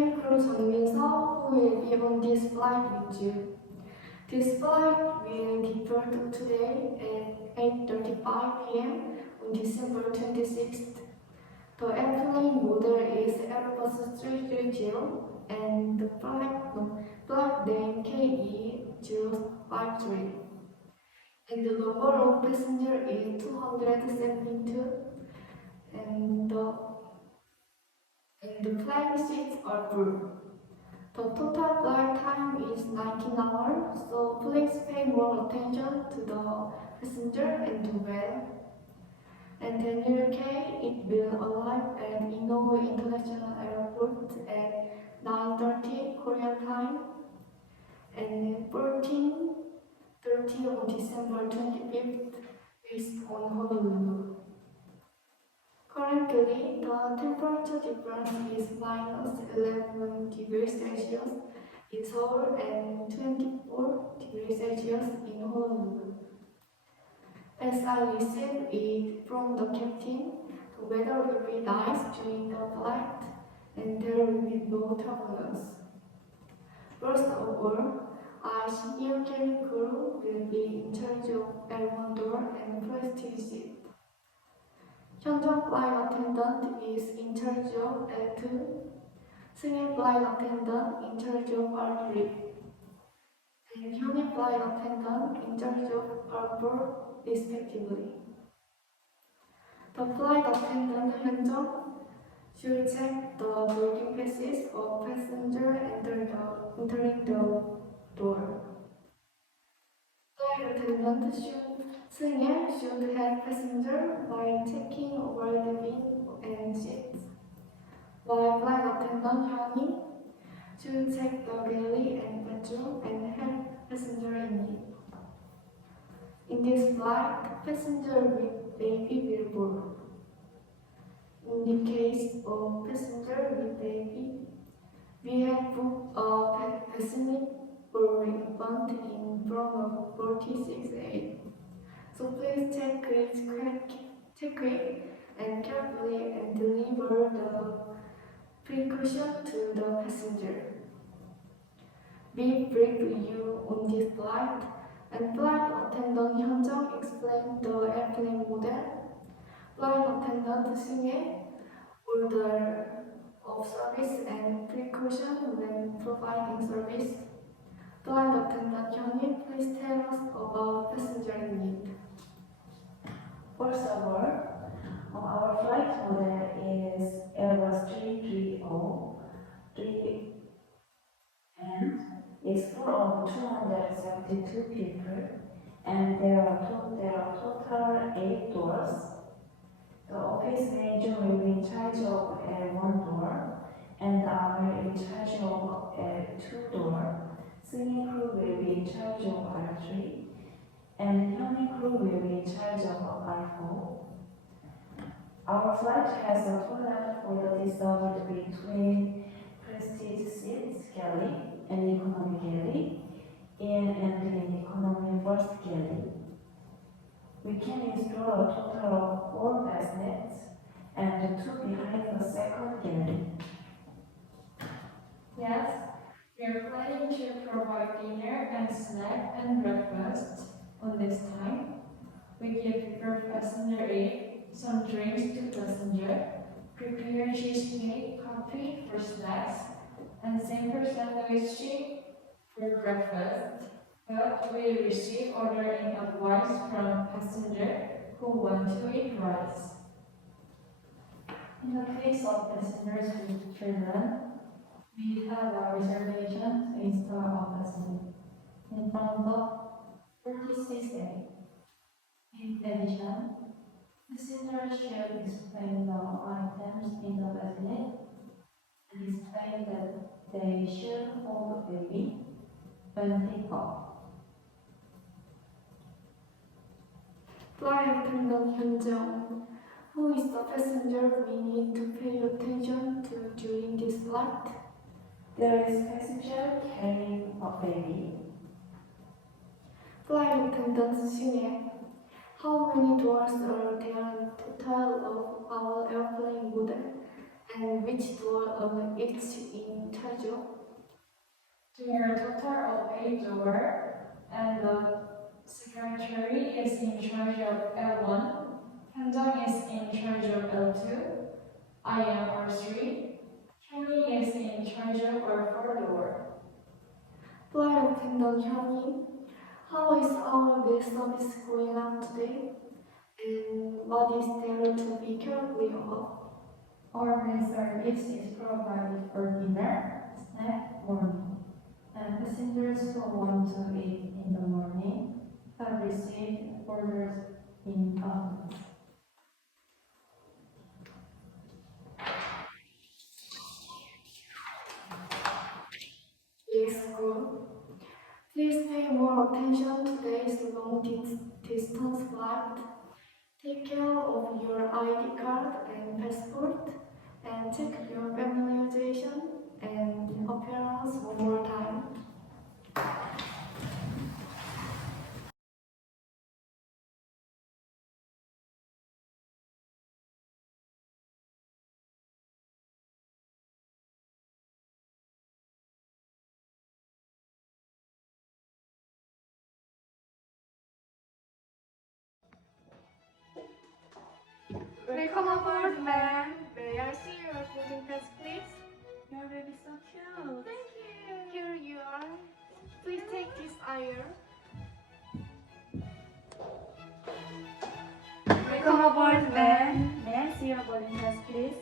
cabin crew 정민서 who will be on this flight with you. This flight will depart today at 8:35 p.m. on December 26th. The airplane model is Airbus 330 and the flight name KE053. And the number of passengers is 272 and the plane seats are full. The total flight time is 19 hours, so please pay more attention to the passenger and the well. And in UK, it will arrive at Incheon International Airport at 9:30 Korean time and 14:30 on December 25th based on Honolulu. Currently, the temperature difference is -11 degrees Celsius in Seoul and 24 degrees Celsius in Honolulu. As I listened it from the captain, the weather will be nice during the flight and there will be no turbulence. First of all, our senior cabin crew will be in charge of L1 door and prestige seat. 현정 flight attendant is in charge of L2, 승인 flight attendant in charge of R3, and 현희 flight attendant in charge of R4 respectively. The flight attendant 현정 should check the boarding passes of passengers entering the door. Flight attendant 승혜 should help passengers while checking over the bin and seats, while flight attendant 현희 should check the galley and bedroom and help passengers in need. In this flight, passengers with baby will board. In the case of passenger with baby, we have booked a pessimistic boarding event in front of 46A. So please check it and carefully and deliver the precaution to the passenger. We brief you on this flight, and flight attendant 현정 explained the airplane model. Flight attendant 승혜 order of service and precaution when providing service. Flight attendant 현희, please tell us about passenger need. First of all, our flight model is Airbus 330 and is full of 272 people, and there are total 8 doors. The office manager will be in charge of L1 door, and I will be in charge of L2 door. Singing crew will be in charge of R3, and Hyunmin crew will be in charge of R4. Our flight has a toilet for the disabled between prestige seats galley and economy galley, in and in economy first galley. We can install a total of 4 bassinets and 2 behind the second galley. Yes, we are planning to provide dinner and snack and breakfast on this time. We give per passenger aid, some drinks to passenger, prepare cheesecake, coffee for snacks, and simple sandwich for breakfast. But we receive order in advance from passenger who want to eat rice. In the case of passengers with children, we have a reservation to install a bassinet in front of 46A. In addition, passengers should explain the items in the bassinet and explain that they should hold baby when take off. Flight attendant 현정, who is the passenger we need to pay attention to during this flight? There is passenger carrying a baby. Flight attendant 승혜, how many doors are there total of our airplane model, and which door are each in 하십시오. There are a total of 8 doors, and the secretary is in charge of L1, Hanjang is in charge of L2, I am R3, Kenny is in charge of R4 door. Flight attendant Hyunmin, how is our mail service going on today? And what is there to be careful about? Our main service is provided for dinner, snack, morning, and passengers who want to eat in the morning have received orders in advance. Yes, good. Please pay more attention to today's long-distance flight. Take care of your ID card and passport, and check your familiarization and appearance one more time. Welcome aboard, ma'am. May I see your boarding pass, please? Your baby so cute. Thank you. Here you are. Please take this aisle. Welcome aboard, ma'am. May I see your boarding pass, please?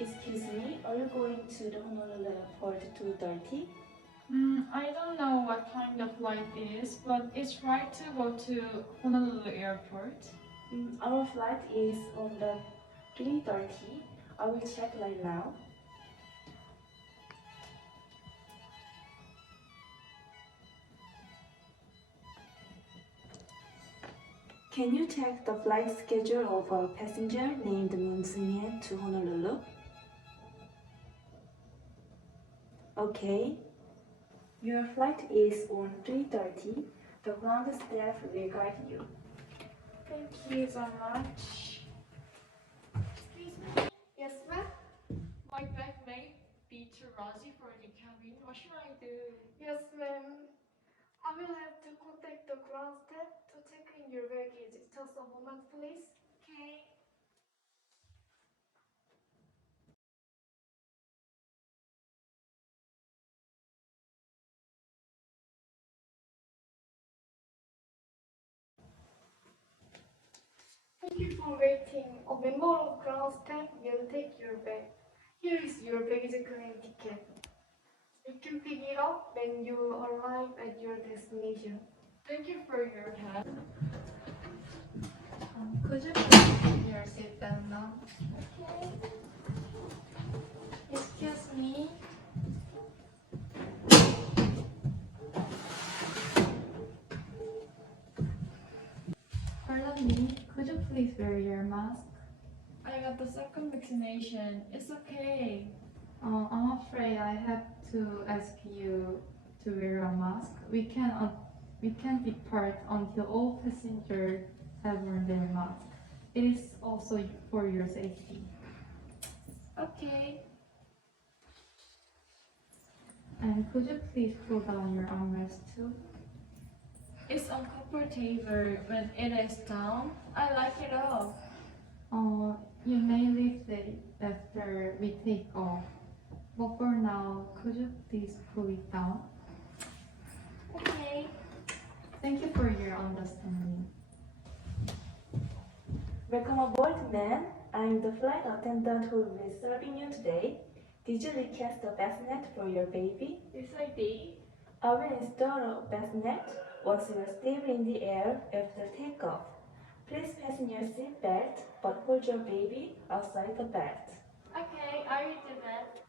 Excuse me, are you going to the Honolulu airport at 2:30? I don't know what time the flight is, but it's right to go to Honolulu Airport. Our flight is on the 3:30. I will check right now. Can you check the flight schedule of a passenger named Moon Seung-ye to Honolulu? Okay. Your flight is on 3:30. The ground staff will guide you. Thank you so much. Excuse me. Yes, ma'am? My bag may be too rosy for the cabin. What should I do? Yes, ma'am. I will have to contact the ground staff to check in your baggage. Just a moment, please. Okay. Thank you for waiting. A member of ground staff will take your bag. Here is your baggage claim ticket. You can pick it up when you arrive at your destination. Thank you for your help. Could you please put your seatbelt now? Okay. Excuse me. Pardon me, could you please wear your mask? I got the second vaccination. It's okay. I'm afraid I have to ask you to wear a mask. We can't depart until all passengers have worn their mask. It is also for your safety. Okay. And could you please pull down your armrest too? It's uncomfortable when it is down. I like it up. You may lift it after we take off. But for now, could you please pull it down? Okay. Thank you for your understanding. Welcome aboard, ma'am. I'm the flight attendant who will be serving you today. Did you request a bassinet for your baby? Yes, I did. I will install a bassinet once you are stable in the air after takeoff. Please fasten your seat belt, but hold your baby outside the belt. Okay, I will do that.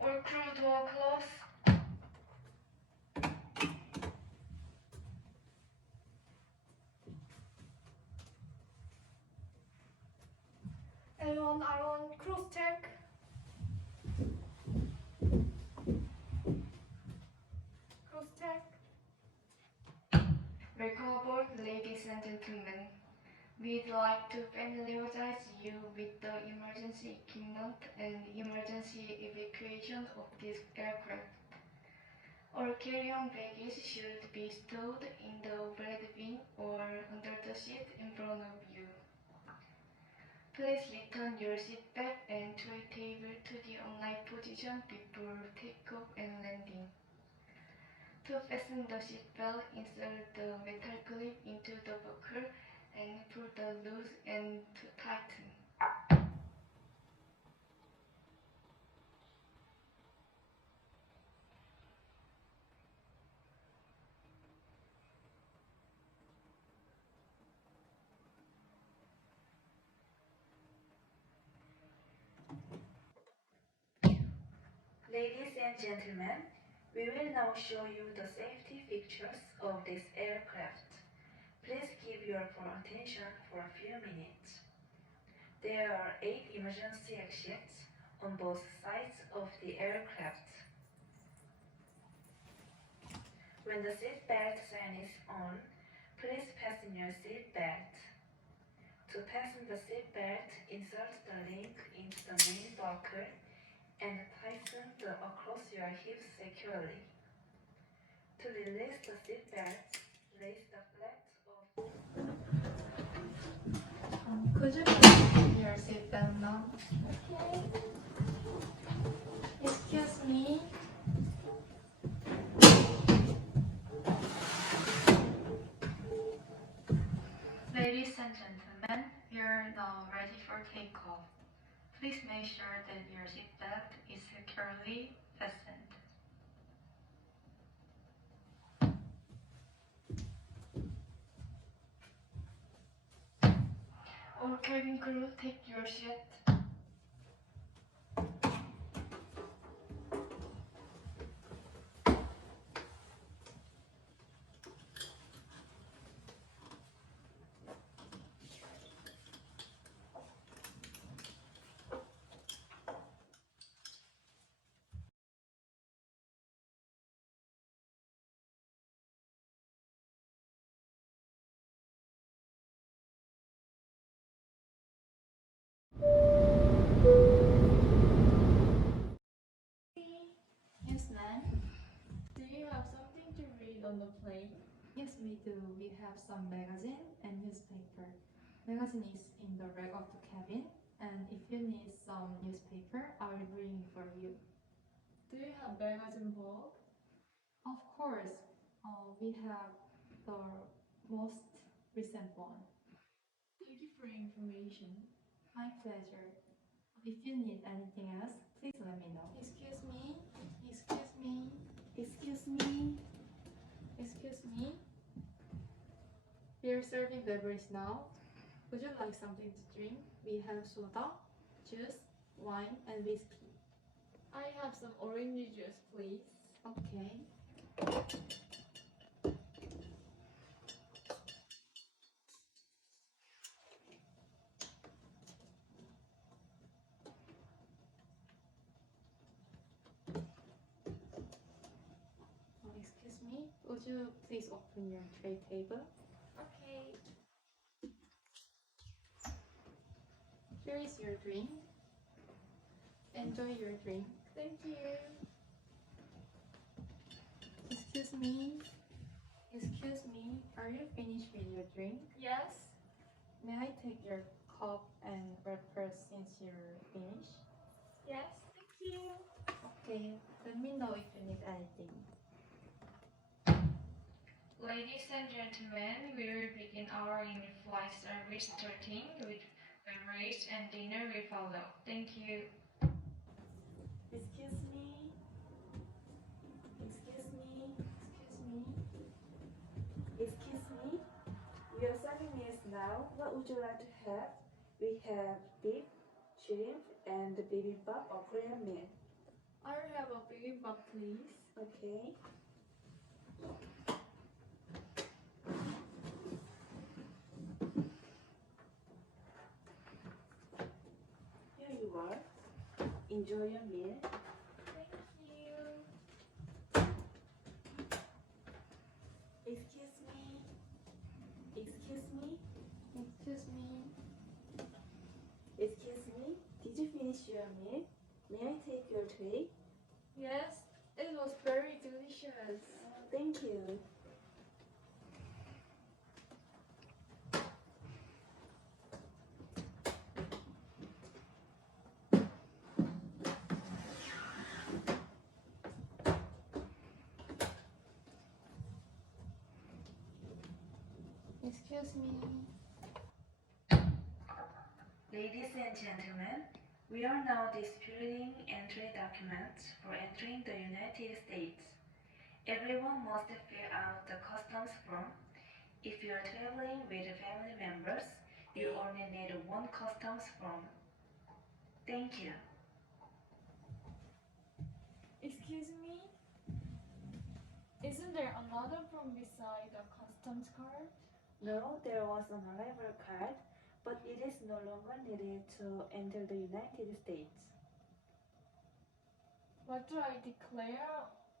All crew door close. Everyone are on cruise check. Cruise check. Welcome aboard, ladies and gentlemen. We'd like to familiarize you with the emergency equipment and emergency evacuation of this aircraft. All carry-on baggage should be stored in the overhead bin or under the seat in front of you. Please return your seat belt and tray table to the upright position before takeoff and landing. To fasten the seat belt, insert the metal clip into the buckle and pull the loose end to tighten. Ladies and gentlemen, we will now show you the safety features of this aircraft. Please give your full attention for a few minutes. There are 8 emergency exits on both sides of the aircraft. When the seat belt sign is on, please fasten your seat belt. To fasten the seat belt, insert the link into the main buckle and tighten across your hips securely. To release the seat belt, raise the flat of... Could you put your seatbelt now? Okay. Excuse me. Ladies and gentlemen, we are now ready for takeoff. Please make sure that your seatbelt is securely fastened. All cabin crew, take your seat. Yes, ma'am. Do you have something to read on the plane? Yes, we do. We have some magazine and newspaper. Magazine is in the rack of the cabin, and if you need some newspaper, I will bring it for you. Do you have magazine book? Of course, we have the most recent one. Thank you for your information. My pleasure. If you need anything else, please let me know. Excuse me. Excuse me. Excuse me. Excuse me. We are serving beverage now. Would you like something to drink? We have soda, juice, wine, and whiskey. I have some orange juice, please. Okay. Excuse me. Would you please open your tray table? Okay. Here is your drink. Enjoy your drink. Thank you. Excuse me. Excuse me. Are you finished with your drink? Yes? May I take your cup and wrapper since you're finished? Yes, thank you. Okay. Let me know if you need anything. Ladies and gentlemen, we will begin our in-flight service starting with beverage and dinner will follow. Thank you. Excuse me. Excuse me. Excuse me. Excuse me. We are serving meals now. What would you like to have? We have beef, shrimp, and bibimbap or Korean meal. I'll have a bibimbap, please. Okay. Here you are. Enjoy your meal. Thank you. Excuse me. Excuse me. Excuse May I take your tray? Yes, it was very delicious. Thank you. Excuse me. Ladies and gentlemen, we are now disputing entry documents for entering the United States. Everyone must fill out the customs form. If you are traveling with family members, you only need one customs form. Thank you. Excuse me? Isn't there another form beside the customs card? No, there was an arrival card, but it is no longer needed to enter the United States. What do I declare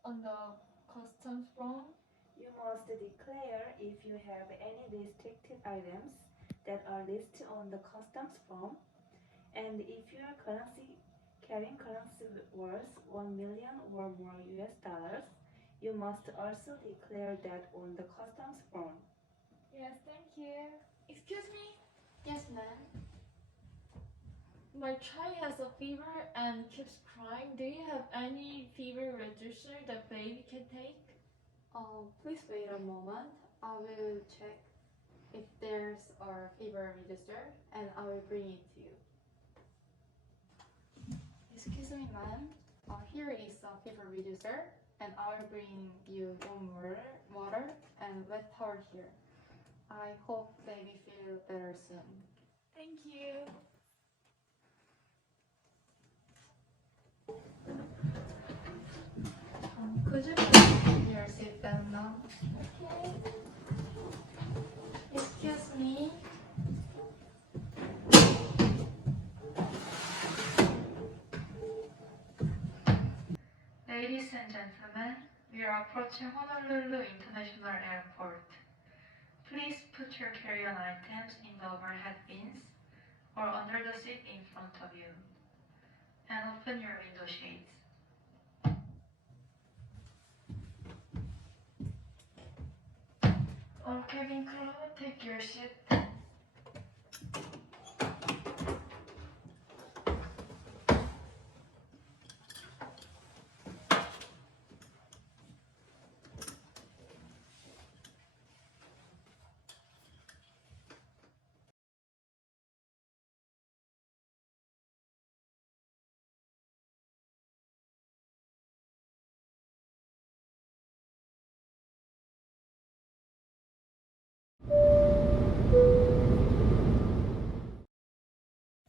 on the customs form? You must declare if you have any restricted items that are listed on the customs form, and if your currency carrying currency worth 1 million or more US dollars, you must also declare that on the customs form. Yes, thank you. Excuse me? Yes, ma'am. My child has a fever and keeps crying. Do you have any fever reducer that baby can take? Please wait a moment. I will check if there's a fever register and I will bring it to you. Excuse me, ma'am. Here is a fever reducer and I will bring you warm water and wet towel here. I hope baby feel better soon. Thank you. Could you please put your seatbelt now? Okay. Excuse me. Ladies and gentlemen, we are approaching Honolulu International Airport. Please put your carry-on items in the overhead bins or under the seat in front of you, and open your window shades. All cabin crew, take your seat.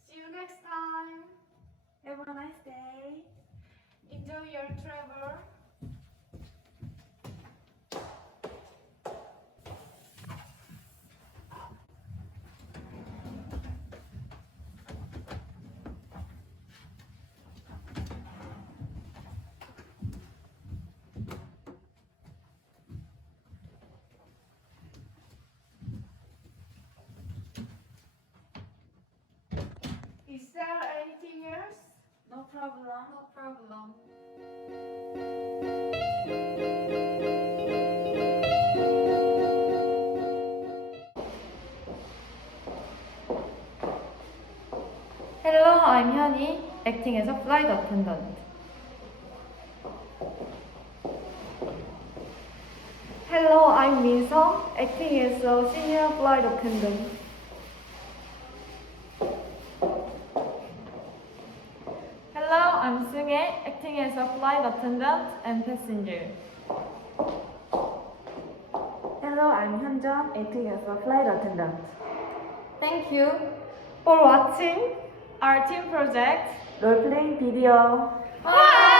See you next time. Have a nice day. Enjoy your travel. Is there anything else? No problem. No problem. Hello, I'm Hyun이, acting as a flight attendant. Hello, I'm Min-sung, acting as a senior flight attendant. Hello, I'm Seung-hae, acting as a flight attendant and passenger. Hello, I'm Hyunjun, acting as a flight attendant. Thank you for watching our team project. Role-playing video. Bye!